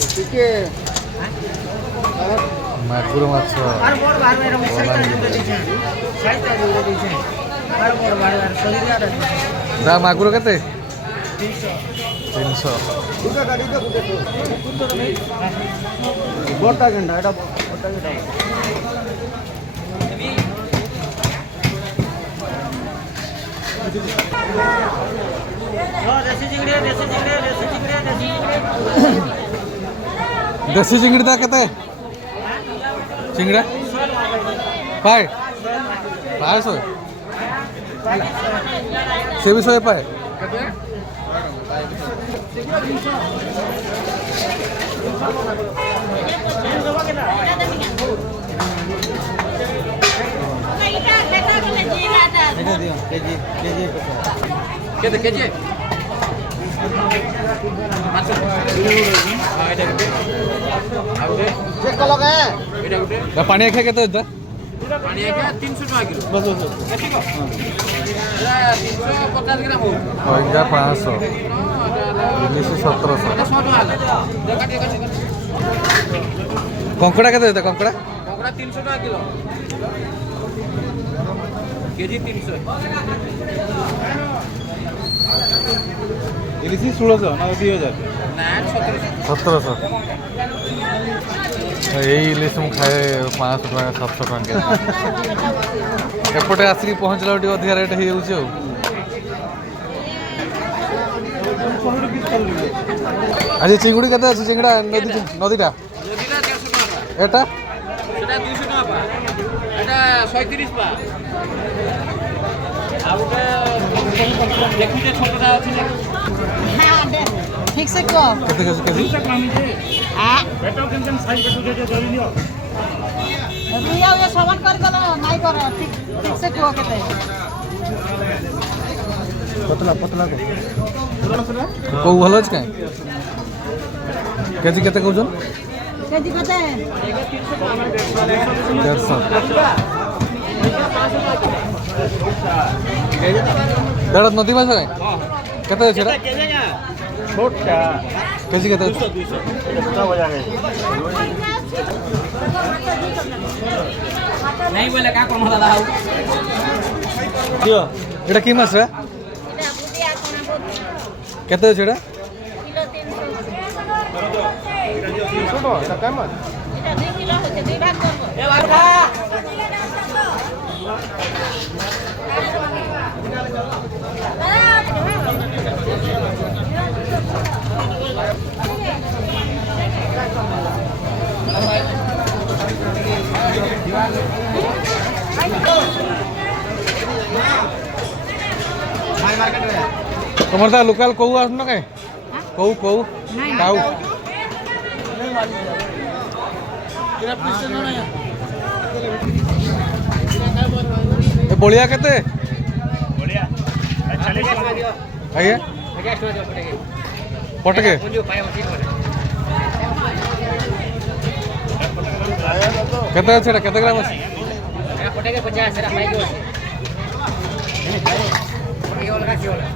ଟିକେ ମାଗୁର ମାଛ ଦା ମାଗୁର କେତେ 300 বড়টা কেনটা এটা বড়টা কেনটা देसी चिंगड़ी दा केते चिंगड़ा पाए 500 से भी 100 पाए কেতে কেজি চেক কল কে এটা গুটে दा पानी आखे केते दा পানি একা 300 টাকা কিলো বস বস ঠিক আছে এটা 350 গ্রাম हो ओइजा 500 इलिश 1700 এটা 100 টাকা দেখা দেখা कंकड़ा केते दा कंकड़ा কংকড়া 300 টাকা কিলো কেজি 300 इलिश 1600 ना 2000 না 1700 1700 यही इलिश मु खाए 500 टका 700 टका एपटे आसिक पहुँचला टी अधिक रेट हो जाऊँ आज चिंगुड़ी केते अछि चिंगड़ा नदीटा নদীটা 150 টাকা एटा এটা 200 টাকা পা এটা 37 পা আর ওটা দেখি যে ছোটটা আছে না हाँ दे ठीक से को केते केजी आ बेटा केन साइज बेटू जे जरी लियो रुया ये सामान कर गलो नहीं कर ठीक ठीक से को केते पतला पतला को को भलो अछि काई केजी केते कहउछन केजी कते 150 दादा नदी माछ काई केते अछि रे छोटा केजी केते 200 এটা কোথা বাজা গে नहीं बोले का कोन दादा हाउ दियो एटा की माछ रे केते अछि रे ছোট এটা কেমন ए बाबा तुमर दा लोकल कहू आस न काई कहू कहू काऊ ए बोलिया केते बढ़िया चले आइए पटके केते अछि रे केते ग्राम अछि पटेके 50 रा माइक होय पटेके वाला का की होला